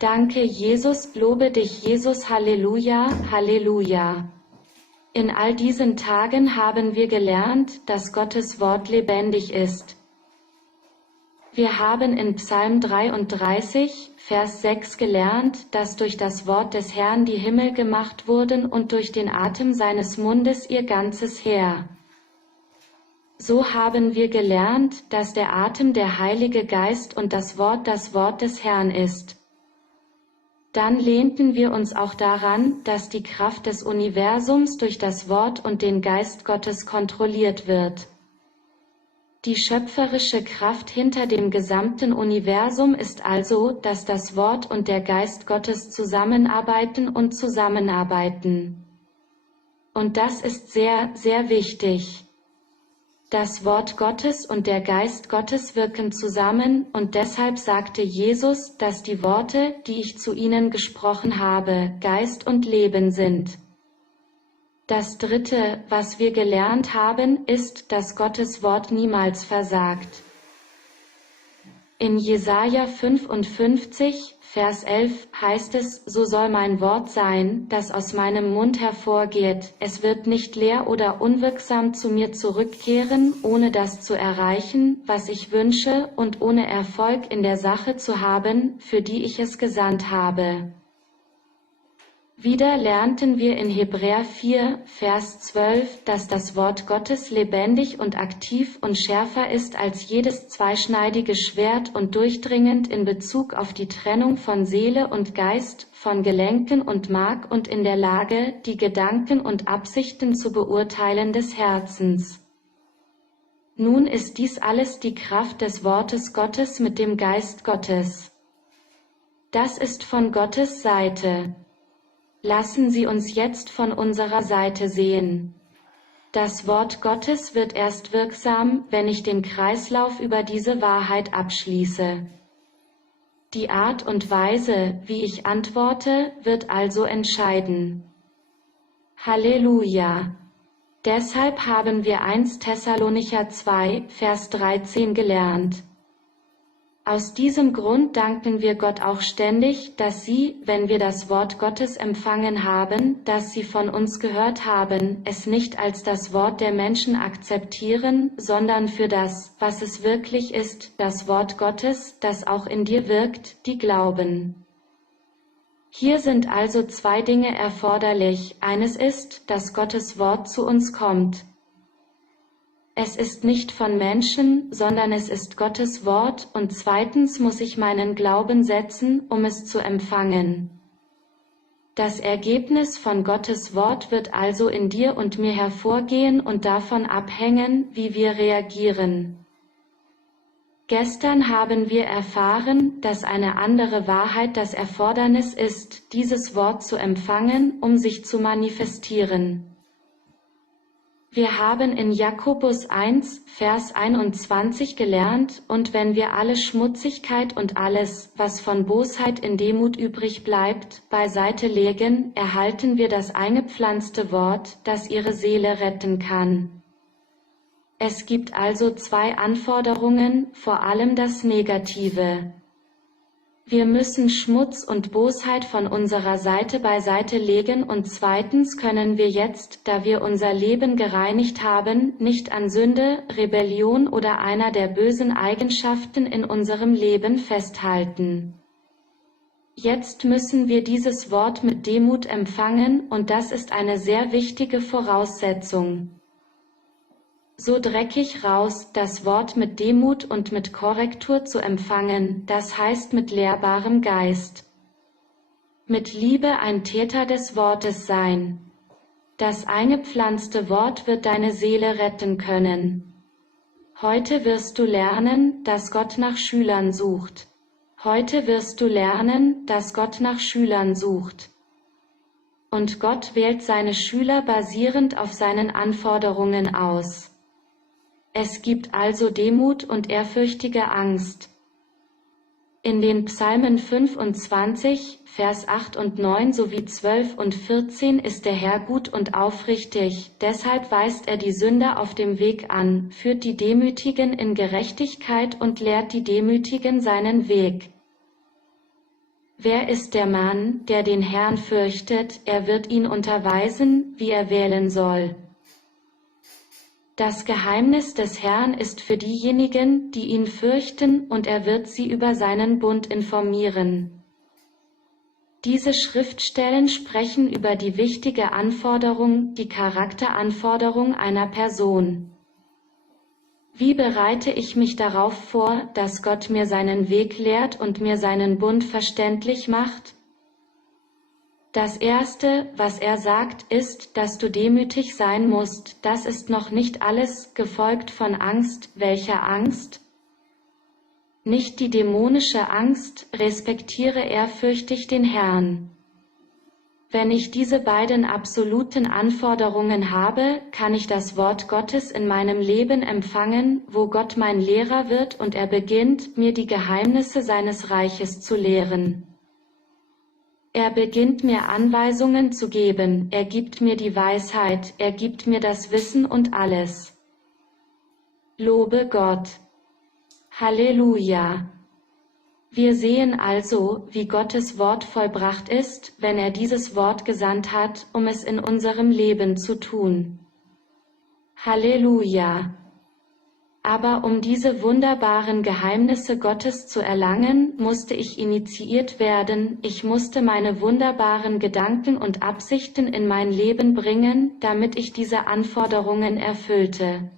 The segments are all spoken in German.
Danke Jesus, lobe dich Jesus, Halleluja, Halleluja. In all diesen Tagen haben wir gelernt, dass Gottes Wort lebendig ist. Wir haben in Psalm 33, Vers 6 gelernt, dass durch das Wort des Herrn die Himmel gemacht wurden und durch den Atem seines Mundes ihr ganzes Heer. So haben wir gelernt, dass der Atem der Heilige Geist und das Wort des Herrn ist. Dann lehnten wir uns auch daran, dass die Kraft des Universums durch das Wort und den Geist Gottes kontrolliert wird. Die schöpferische Kraft hinter dem gesamten Universum ist also, dass das Wort und der Geist Gottes zusammenarbeiten und zusammenarbeiten. Und das ist sehr, sehr wichtig. Das Wort Gottes und der Geist Gottes wirken zusammen, und deshalb sagte Jesus, dass die Worte, die ich zu ihnen gesprochen habe, Geist und Leben sind. Das Dritte, was wir gelernt haben, ist, dass Gottes Wort niemals versagt. In Jesaja 55, Vers 11 heißt es, so soll mein Wort sein, das aus meinem Mund hervorgeht, es wird nicht leer oder unwirksam zu mir zurückkehren, ohne das zu erreichen, was ich wünsche, und ohne Erfolg in der Sache zu haben, für die ich es gesandt habe. Wieder lernten wir in Hebräer 4, Vers 12, dass das Wort Gottes lebendig und aktiv und schärfer ist als jedes zweischneidige Schwert und durchdringend in Bezug auf die Trennung von Seele und Geist, von Gelenken und Mark und in der Lage, die Gedanken und Absichten zu beurteilen des Herzens. Nun ist dies alles die Kraft des Wortes Gottes mit dem Geist Gottes. Das ist von Gottes Seite. Lassen Sie uns jetzt von unserer Seite sehen. Das Wort Gottes wird erst wirksam, wenn ich den Kreislauf über diese Wahrheit abschließe. Die Art und Weise, wie ich antworte, wird also entscheiden. Halleluja! Deshalb haben wir 1 Thessalonicher 2, Vers 13 gelernt. Aus diesem Grund danken wir Gott auch ständig, dass Sie, wenn wir das Wort Gottes empfangen haben, das Sie von uns gehört haben, es nicht als das Wort der Menschen akzeptieren, sondern für das, was es wirklich ist, das Wort Gottes, das auch in dir wirkt, die glauben. Hier sind also zwei Dinge erforderlich. Eines ist, dass Gottes Wort zu uns kommt. Es ist nicht von Menschen, sondern es ist Gottes Wort, und zweitens muss ich meinen Glauben setzen, um es zu empfangen. Das Ergebnis von Gottes Wort wird also in dir und mir hervorgehen und davon abhängen, wie wir reagieren. Gestern haben wir erfahren, dass eine andere Wahrheit das Erfordernis ist, dieses Wort zu empfangen, um sich zu manifestieren. Wir haben in Jakobus 1, Vers 21 gelernt, und wenn wir alle Schmutzigkeit und alles, was von Bosheit in Demut übrig bleibt, beiseite legen, erhalten wir das eingepflanzte Wort, das ihre Seele retten kann. Es gibt also zwei Anforderungen, vor allem das Negative. Wir müssen Schmutz und Bosheit von unserer Seite beiseite legen, und zweitens können wir jetzt, da wir unser Leben gereinigt haben, nicht an Sünde, Rebellion oder einer der bösen Eigenschaften in unserem Leben festhalten. Jetzt müssen wir dieses Wort mit Demut empfangen, und das ist eine sehr wichtige Voraussetzung. So dreckig raus, das Wort mit Demut und mit Korrektur zu empfangen, das heißt mit lehrbarem Geist. Mit Liebe ein Täter des Wortes sein. Das eingepflanzte Wort wird deine Seele retten können. Heute wirst du lernen, dass Gott nach Schülern sucht. Heute wirst du lernen, dass Gott nach Schülern sucht. Und Gott wählt seine Schüler basierend auf seinen Anforderungen aus. Es gibt also Demut und ehrfürchtige Angst. In den Psalmen 25, Vers 8 und 9 sowie 12 und 14 ist der Herr gut und aufrichtig, deshalb weist er die Sünder auf dem Weg an, führt die Demütigen in Gerechtigkeit und lehrt die Demütigen seinen Weg. Wer ist der Mann, der den Herrn fürchtet, er wird ihn unterweisen, wie er wählen soll. Das Geheimnis des Herrn ist für diejenigen, die ihn fürchten, und er wird sie über seinen Bund informieren. Diese Schriftstellen sprechen über die wichtige Anforderung, die Charakteranforderung einer Person. Wie bereite ich mich darauf vor, dass Gott mir seinen Weg lehrt und mir seinen Bund verständlich macht? Das Erste, was er sagt, ist, dass du demütig sein musst. Das ist noch nicht alles, gefolgt von Angst. Welcher Angst? Nicht die dämonische Angst, respektiere ehrfürchtig den Herrn. Wenn ich diese beiden absoluten Anforderungen habe, kann ich das Wort Gottes in meinem Leben empfangen, wo Gott mein Lehrer wird und er beginnt, mir die Geheimnisse seines Reiches zu lehren. Er beginnt mir Anweisungen zu geben, er gibt mir die Weisheit, er gibt mir das Wissen und alles. Lobe Gott. Halleluja. Wir sehen also, wie Gottes Wort vollbracht ist, wenn er dieses Wort gesandt hat, um es in unserem Leben zu tun. Halleluja. Aber um diese wunderbaren Geheimnisse Gottes zu erlangen, musste ich initiiert werden, ich musste meine wunderbaren Gedanken und Absichten in mein Leben bringen, damit ich diese Anforderungen erfüllte.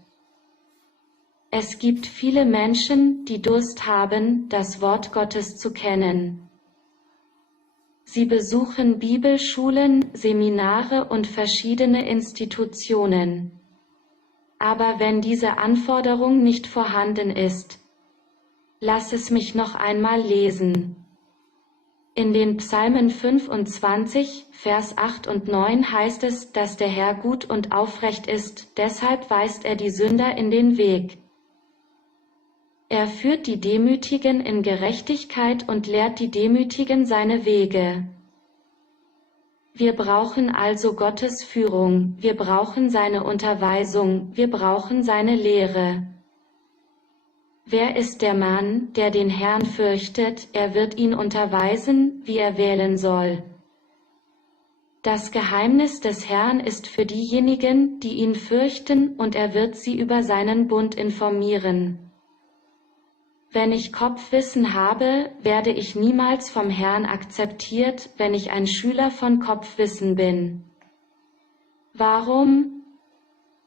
Es gibt viele Menschen, die Durst haben, das Wort Gottes zu kennen. Sie besuchen Bibelschulen, Seminare und verschiedene Institutionen. Aber wenn diese Anforderung nicht vorhanden ist, lass es mich noch einmal lesen. In den Psalmen 25, Vers 8 und 9 heißt es, dass der Herr gut und aufrecht ist, deshalb weist er die Sünder in den Weg. Er führt die Demütigen in Gerechtigkeit und lehrt die Demütigen seine Wege. Wir brauchen also Gottes Führung, wir brauchen seine Unterweisung, wir brauchen seine Lehre. Wer ist der Mann, der den Herrn fürchtet, er wird ihn unterweisen, wie er wählen soll. Das Geheimnis des Herrn ist für diejenigen, die ihn fürchten, und er wird sie über seinen Bund informieren. Wenn ich Kopfwissen habe, werde ich niemals vom Herrn akzeptiert, wenn ich ein Schüler von Kopfwissen bin. Warum?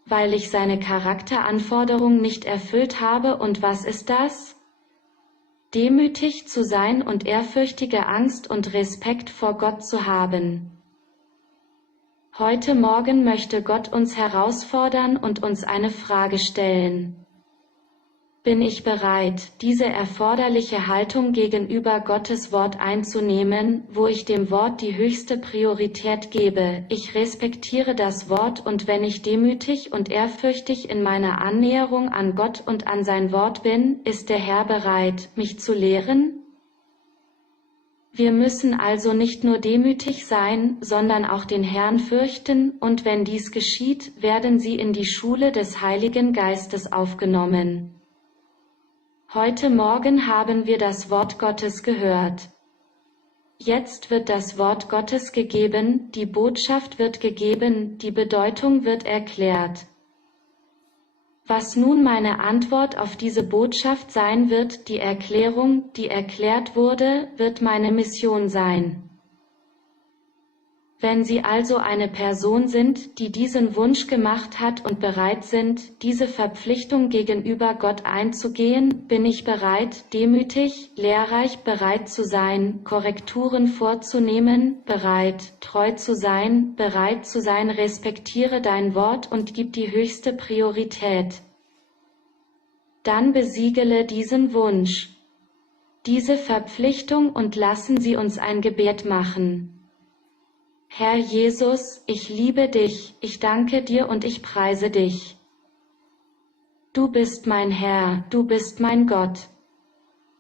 Weil ich seine Charakteranforderung nicht erfüllt habe, und was ist das? Demütig zu sein und ehrfürchtige Angst und Respekt vor Gott zu haben. Heute Morgen möchte Gott uns herausfordern und uns eine Frage stellen. Bin ich bereit, diese erforderliche Haltung gegenüber Gottes Wort einzunehmen, wo ich dem Wort die höchste Priorität gebe? Ich respektiere das Wort, und wenn ich demütig und ehrfürchtig in meiner Annäherung an Gott und an sein Wort bin, ist der Herr bereit, mich zu lehren? Wir müssen also nicht nur demütig sein, sondern auch den Herrn fürchten, und wenn dies geschieht, werden sie in die Schule des Heiligen Geistes aufgenommen. Heute Morgen haben wir das Wort Gottes gehört. Jetzt wird das Wort Gottes gegeben, die Botschaft wird gegeben, die Bedeutung wird erklärt. Was nun meine Antwort auf diese Botschaft sein wird, die Erklärung, die erklärt wurde, wird meine Mission sein. Wenn Sie also eine Person sind, die diesen Wunsch gemacht hat und bereit sind, diese Verpflichtung gegenüber Gott einzugehen, bin ich bereit, demütig, lehrreich bereit zu sein, Korrekturen vorzunehmen, bereit, treu zu sein, respektiere dein Wort und gib die höchste Priorität. Dann besiegele diesen Wunsch, diese Verpflichtung und lassen Sie uns ein Gebet machen. Herr Jesus, ich liebe dich, ich danke dir und ich preise dich. Du bist mein Herr, du bist mein Gott.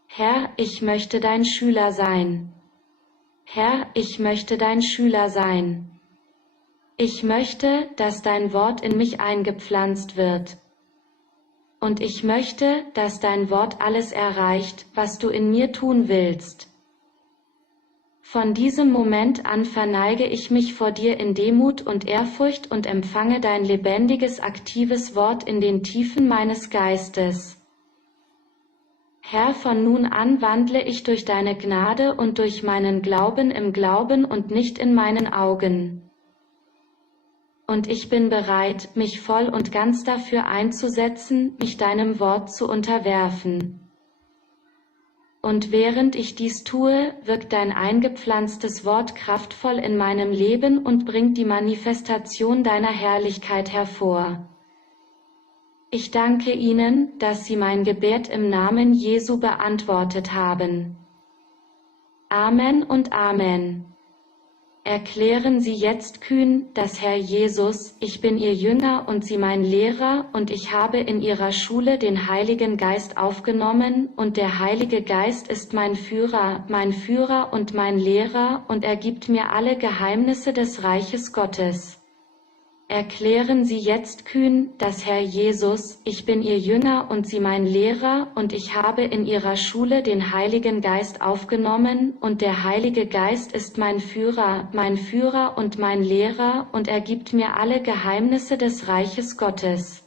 Herr, ich möchte dein Schüler sein. Herr, ich möchte dein Schüler sein. Ich möchte, dass dein Wort in mich eingepflanzt wird. Und ich möchte, dass dein Wort alles erreicht, was du in mir tun willst. Von diesem Moment an verneige ich mich vor dir in Demut und Ehrfurcht und empfange dein lebendiges, aktives Wort in den Tiefen meines Geistes. Herr, von nun an wandle ich durch deine Gnade und durch meinen Glauben im Glauben und nicht in meinen Augen. Und ich bin bereit, mich voll und ganz dafür einzusetzen, mich deinem Wort zu unterwerfen. Und während ich dies tue, wirkt dein eingepflanztes Wort kraftvoll in meinem Leben und bringt die Manifestation deiner Herrlichkeit hervor. Ich danke Ihnen, dass Sie mein Gebet im Namen Jesu beantwortet haben. Amen und Amen. Erklären Sie jetzt kühn, dass Herr Jesus, ich bin Ihr Jünger und Sie mein Lehrer, und ich habe in Ihrer Schule den Heiligen Geist aufgenommen, und der Heilige Geist ist mein Führer und mein Lehrer, und er gibt mir alle Geheimnisse des Reiches Gottes. Erklären Sie jetzt kühn, dass Herr Jesus, ich bin Ihr Jünger und Sie mein Lehrer, und ich habe in Ihrer Schule den Heiligen Geist aufgenommen, und der Heilige Geist ist mein Führer und mein Lehrer, und er gibt mir alle Geheimnisse des Reiches Gottes.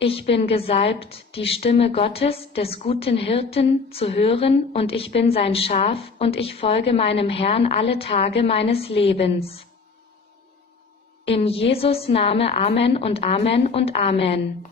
Ich bin gesalbt, die Stimme Gottes, des guten Hirten, zu hören, und ich bin sein Schaf, und ich folge meinem Herrn alle Tage meines Lebens. In Jesus' Name Amen und Amen und Amen.